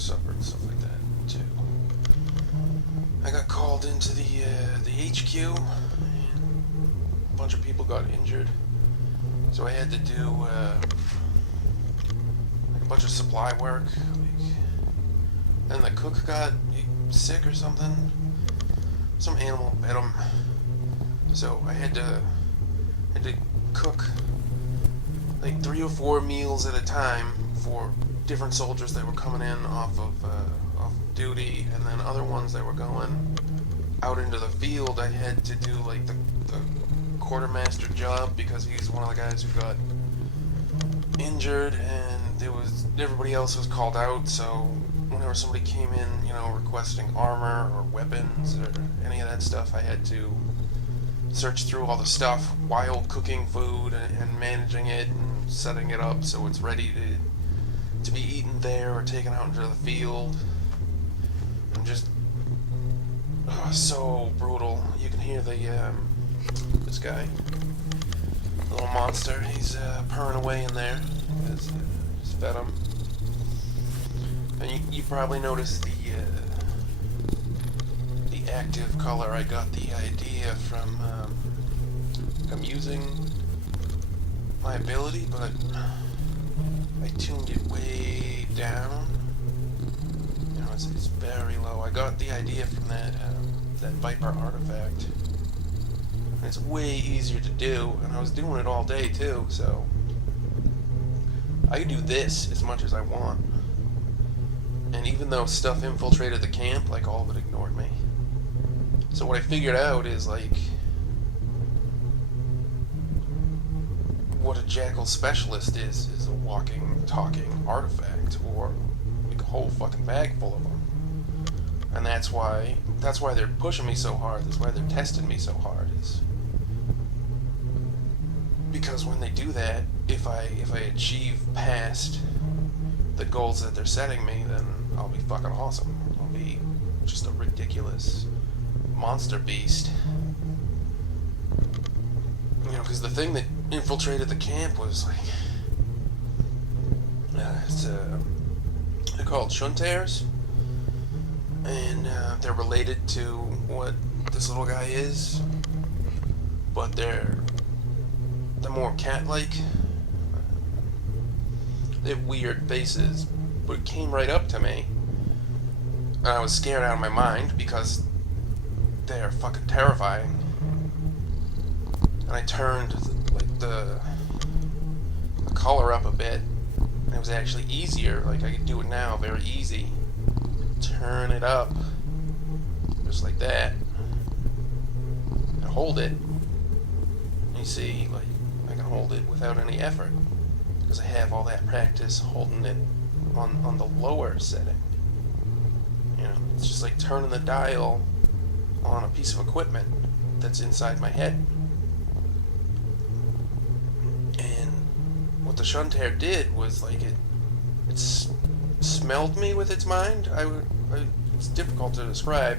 supper and stuff like that too. I got called into the HQ, and a bunch of people got injured, so I had to do like a bunch of supply work. And the cook got sick or something. Some animal bit him, so I had to cook like 3 or 4 meals at a time for different soldiers that were coming in off of duty, and then other ones that were going out into the field. I had to do like the quartermaster job because he's one of the guys who got injured, and everybody else was called out. So whenever somebody came in, requesting armor or weapons or any of that stuff, I had to search through all the stuff while cooking food and managing it and setting it up so it's ready to be eaten there or taken out into the field. And just so brutal. You can hear this guy, the little monster. He's purring away in there. Just fed him. And you probably noticed the active color. I got the idea from I'm using my ability, but I tuned it way down. It's very low. I got the idea from that Viper artifact. And it's way easier to do, and I was doing it all day too, so I could do this as much as I want. And even though stuff infiltrated the camp, like, all of it ignored me. So what I figured out is, like, what a Jackal specialist is a walking, talking artifact, or like a whole fucking bag full of them. And that's why they're pushing me so hard. That's why they're testing me so hard. Is because when they do that, if I achieve past the goals that they're setting me, then I'll be fucking awesome. I'll be just a ridiculous monster beast. Because the thing that infiltrated the camp was like, they're called Shuntairs, and they're related to what this little guy is, but they're more cat-like. They have weird faces, but it came right up to me, and I was scared out of my mind because they're fucking terrifying. And I turned like the color up a bit, and it was actually easier. Like, I could do it now, very easy. Turn it up, just like that, and hold it. And you see, like, I can hold it without any effort because I have all that practice holding it on the lower setting. It's just like turning the dial on a piece of equipment that's inside my head. And what the Shuntair did was, like, it smelled me with its mind. It's difficult to describe.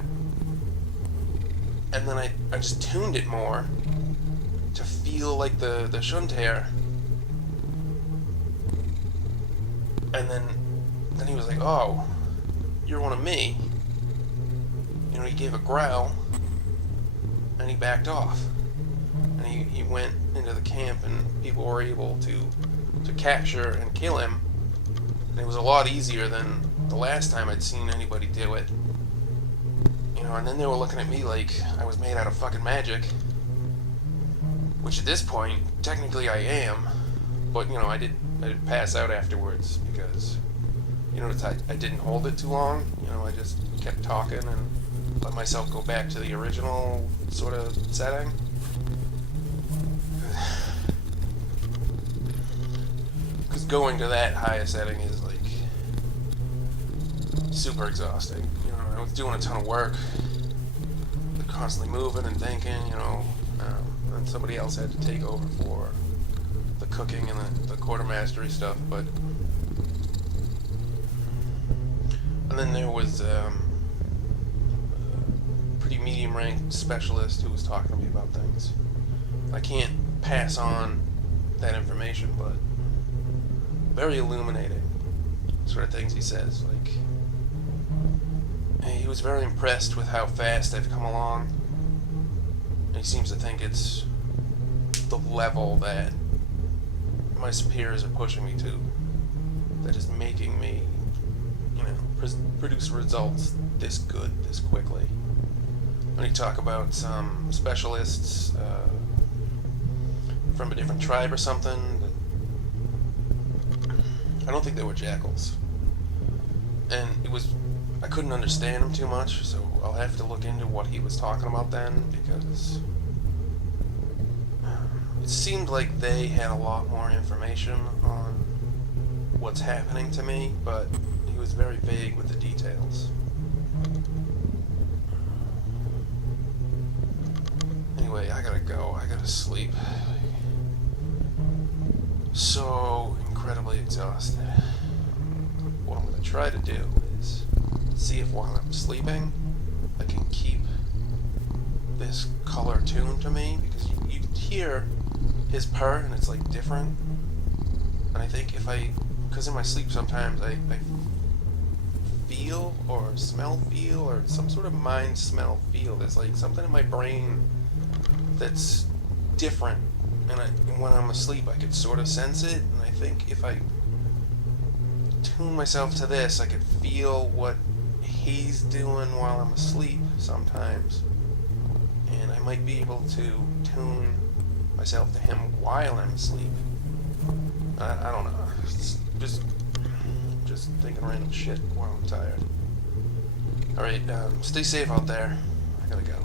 And then I just tuned it more to feel like the Shuntair. And then he was like, "Oh, you're one of me." He gave a growl, and he backed off. And he went into the camp, and people were able to capture and kill him. And it was a lot easier than the last time I'd seen anybody do it. And then they were looking at me like I was made out of fucking magic. Which at this point, technically I am. But, I did pass out afterwards because, I didn't hold it too long. I just kept talking and let myself go back to the original sort of setting. Because going to that higher setting is, like, super exhausting. I was doing a ton of work, constantly moving and thinking, and somebody else had to take over for the cooking and the quartermastery stuff, but... And then there was a pretty medium-ranked specialist who was talking to me about things. I can't pass on that information, but very illuminating sort of things he says. Like, was very impressed with how fast I've come along. And he seems to think it's the level that my superiors are pushing me to that is making me, produce results this good, this quickly. When you talk about some specialists from a different tribe or something, I don't think they were jackals. And I couldn't understand him too much, so I'll have to look into what he was talking about then, because it seemed like they had a lot more information on what's happening to me, but he was very vague with the details. Anyway, I gotta go. I gotta sleep. So incredibly exhausted. What I'm gonna try to do is see if while I'm sleeping I can keep this color tuned to me, because you hear his purr and it's like different. And I think because in my sleep sometimes I feel or feel or some sort of mind smell feel. There's like something in my brain that's different, and when I'm asleep I could sort of sense it, and I think if I tune myself to this I could feel what he's doing while I'm asleep sometimes, and I might be able to tune myself to him while I'm asleep. I don't know. It's just thinking random shit while I'm tired. Alright, stay safe out there. I gotta go.